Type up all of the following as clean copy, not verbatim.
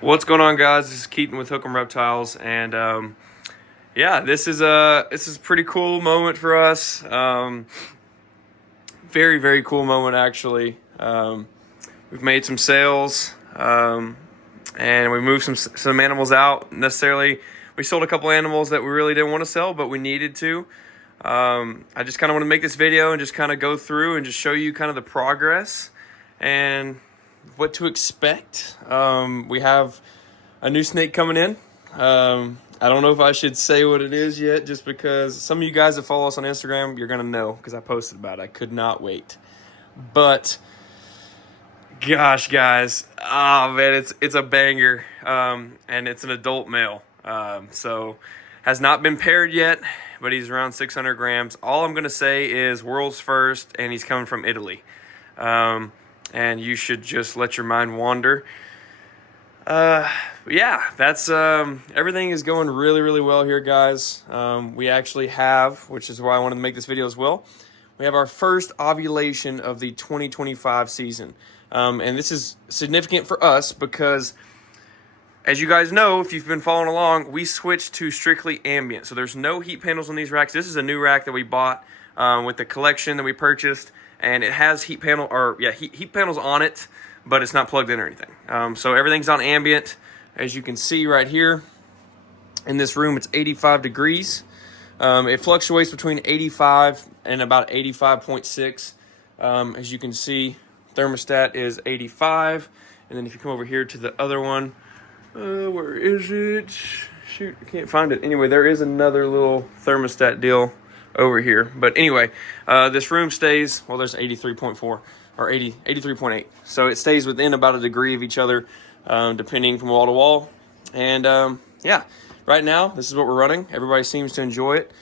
What's going on, guys? This is Keaton with Hook'em Reptiles, and yeah, this is a pretty cool moment for us. Very cool moment actually. We've made some sales, and we moved some animals out. Necessarily, we sold a couple animals that we really didn't want to sell, but we needed to. I just kind of want to make this video and just kind of go through and just show you kind of the progress and what to expect. We have a new snake coming in. I don't know if I should say what it is yet, just because some of you guys that follow us on Instagram, you're gonna know because I posted about it. I could not wait. But gosh, guys, oh man, it's a banger, and it's an adult male. So has not been paired yet, but he's around 600 grams. All I'm gonna say is world's first, and he's coming from Italy. And you should just let your mind wander. Yeah, that's everything is going really well here, guys. We actually have, which is why I wanted to make this video as well, we have our first ovulation of the 2025 season. And this is significant for us because, as you guys know, if you've been following along, we switched to strictly ambient. So there's no heat panels on these racks. This is a new rack that we bought with the collection that we purchased, and it has heat panels on it, but it's not plugged in or anything. So everything's on ambient. As you can see right here in this room, it's 85 degrees. It fluctuates between 85 and about 85.6. As you can see, thermostat is 85. And then if you come over here to the other one, where is it? Shoot, I can't find it. Anyway, there is another little thermostat deal over here. But anyway, this room stays, well, there's 83.4 or 83.8. So it stays within about a degree of each other, depending from wall to wall. And yeah, right now, this is what we're running. Everybody seems to enjoy it.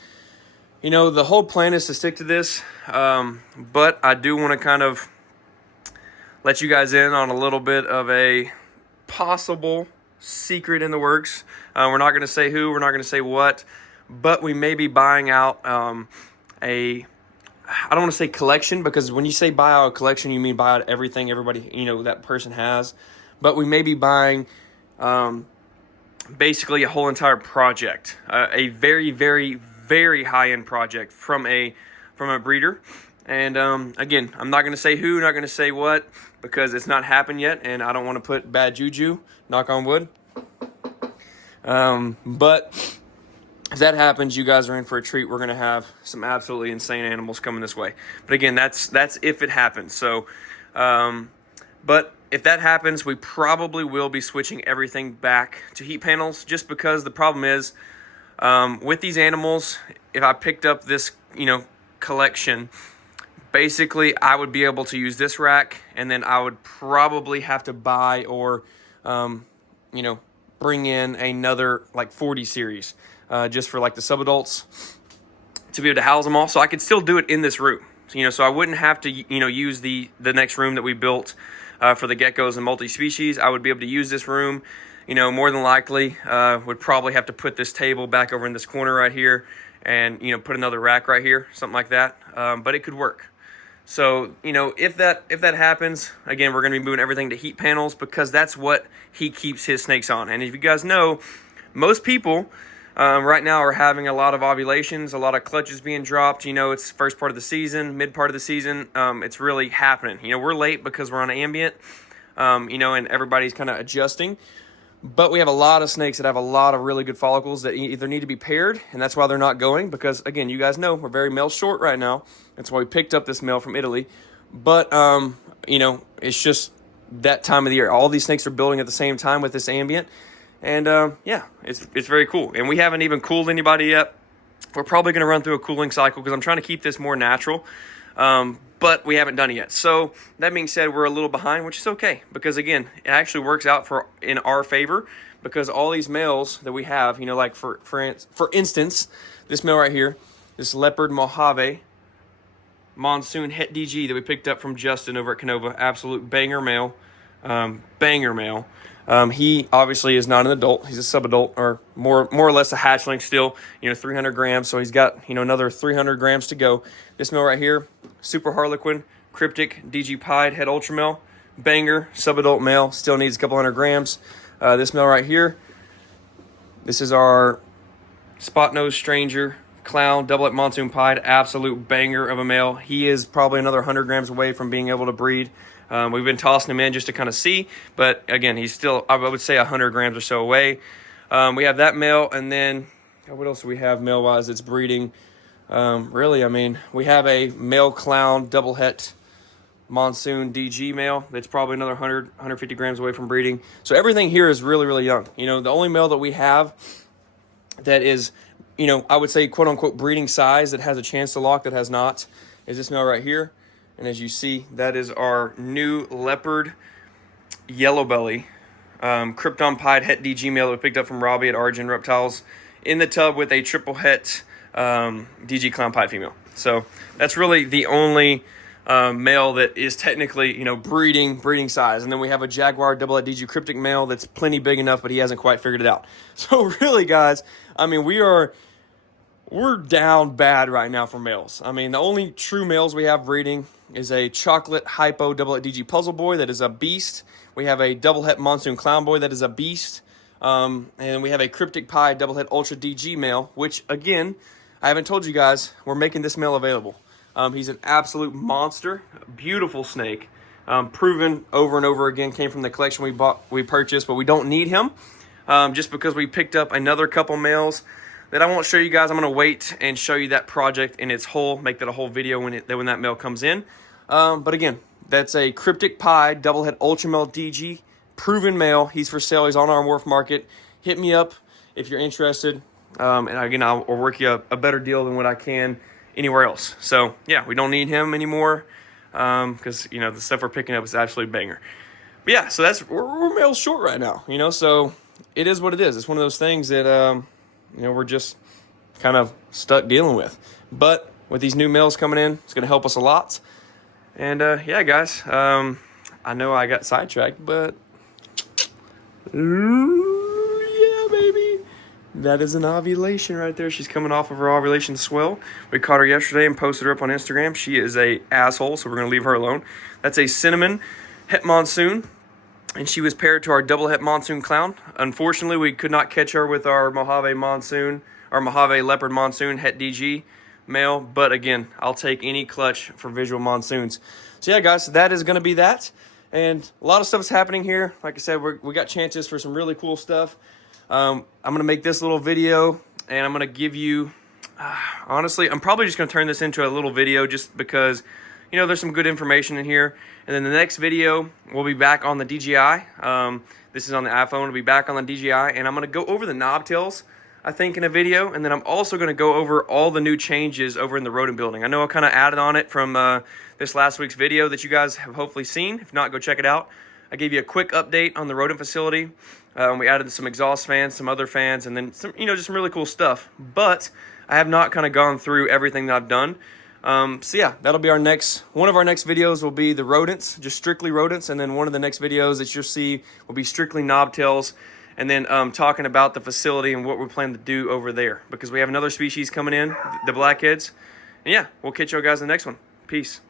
You know, the whole plan is to stick to this, but I do want to kind of let you guys in on a little bit of a possible secret in the works. We're not going to say who, we're not going to say what, but we may be buying out I don't want to say collection, because when you say buy out a collection, you mean buy out everything everybody, that person has. But we may be buying basically a whole entire project, a very high-end project from a breeder. And again, I'm not going to say who, not going to say what, because it's not happened yet, and I don't want to put bad juju, knock on wood. But if that happens, you guys are in for a treat. We're going to have some absolutely insane animals coming this way. But again, that's if it happens. So, but if that happens, we probably will be switching everything back to heat panels, just because the problem is, with these animals, if I picked up this, collection, basically I would be able to use this rack, and then I would probably have to buy or, bring in another like 40 series. Just for like the subadults to be able to house them all. So I could still do it in this room. So I wouldn't have to, use the next room that we built for the geckos and multi-species. I would be able to use this room, more than likely. Would probably have to put this table back over in this corner right here and, put another rack right here, something like that. But it could work. So, if that happens, again, we're going to be moving everything to heat panels, because that's what he keeps his snakes on. And if you guys know, most people right now are having a lot of ovulations, a lot of clutches being dropped. It's first part of the season, mid part of the season. It's really happening. We're late because we're on ambient, and everybody's kind of adjusting. But we have a lot of snakes that have a lot of really good follicles that either need to be paired, and that's why they're not going, because, again, you guys know we're very male short right now. That's why we picked up this male from Italy. But, it's just that time of the year. All these snakes are building at the same time with this ambient. And, yeah, it's very cool. And we haven't even cooled anybody yet. We're probably going to run through a cooling cycle because I'm trying to keep this more natural. But we haven't done it yet. So that being said, we're a little behind, which is okay. Because, again, it actually works out in our favor. Because all these males that we have, like for instance, this male right here, this Leopard Mojave Monsoon Het DG that we picked up from Justin over at Canova. Absolute banger male. Banger male. He obviously is not an adult. He's a subadult, or more or less a hatchling still, 300 grams. So he's got, another 300 grams to go. This male right here, Super Harlequin, Cryptic, DG Pied, Het Ultra male, banger, subadult male, still needs a couple hundred grams. This male right here, this is our spot nose stranger clown double het monsoon pied, absolute banger of a male. He is probably another 100 grams away from being able to breed. We've been tossing him in just to kind of see, but again, he's still, I would say, 100 grams or so away. We have that male, and then what else do we have male wise that's breeding? Really, I mean, we have a male clown double het monsoon DG male that's probably another 150 grams away from breeding. So everything here is really, really young. You know, the only male that we have that is, you know, I would say quote unquote breeding size that has a chance to lock, that has not, is this male right here. And as you see, that is our new leopard yellow belly Krypton pied het DG male that we picked up from Robbie at Origin Reptiles in the tub with a triple het DG clown pied female. So that's really the only male that is technically, you know, breeding size. And then we have a Jaguar double het DG cryptic male that's plenty big enough, but he hasn't quite figured it out. So really, guys, I mean, we're down bad right now for males. I mean, the only true males we have breeding is a chocolate hypo double het DG puzzle boy that is a beast. We have a double het monsoon clown boy that is a beast. And we have a cryptic pie double het ultra DG male, which again, I haven't told you guys, we're making this male available. He's an absolute monster, beautiful snake, proven over and over again, came from the collection we purchased, but we don't need him just because we picked up another couple males that I won't show you guys. I'm going to wait and show you that project in its whole, make that a whole video when that male comes in. But again, that's a cryptic pie double het ultra male DG, proven male. He's for sale. He's on our Wharf Market. Hit me up if you're interested. And again, I'll work you a better deal than what I can anywhere else. So yeah, we don't need him anymore because you know the stuff we're picking up is absolutely banger. But yeah, so we're males short right now, you know. So it is what it is. It's one of those things that you know, we're just kind of stuck dealing with. But with these new males coming in, it's going to help us a lot. And yeah, guys, I know I got sidetracked, but yeah, baby. That is an ovulation right there. She's coming off of her ovulation swell. We caught her yesterday and posted her up on Instagram. She is a asshole, so we're going to leave her alone. That's a cinnamon het monsoon, and she was paired to our double het monsoon clown. Unfortunately, we could not catch her with our Mojave monsoon, our Mojave leopard monsoon het DG male. But again, I'll take any clutch for visual monsoons. So yeah, guys, that is going to be that. And a lot of stuff is happening here. Like I said, we got chances for some really cool stuff. I'm going to make this little video, and I'm going to give you, honestly, I'm probably just going to turn this into a little video just because, you know, there's some good information in here. And then the next video, we'll be back on the DJI. This is on the iPhone. We'll be back on the DJI, and I'm going to go over the knobtails, I think, in a video. And then I'm also going to go over all the new changes over in the rodent building. I know I kind of added on it from this last week's video that you guys have hopefully seen. If not, go check it out. I gave you a quick update on the rodent facility. We added some exhaust fans, some other fans, and then some, you know, just some really cool stuff. But I have not kind of gone through everything that I've done. So yeah, that'll be one of our next videos will be the rodents, just strictly rodents. And then one of the next videos that you'll see will be strictly knobtails. And then talking about the facility and what we plan to do over there. Because we have another species coming in, the blackheads. And yeah, we'll catch you guys in the next one. Peace.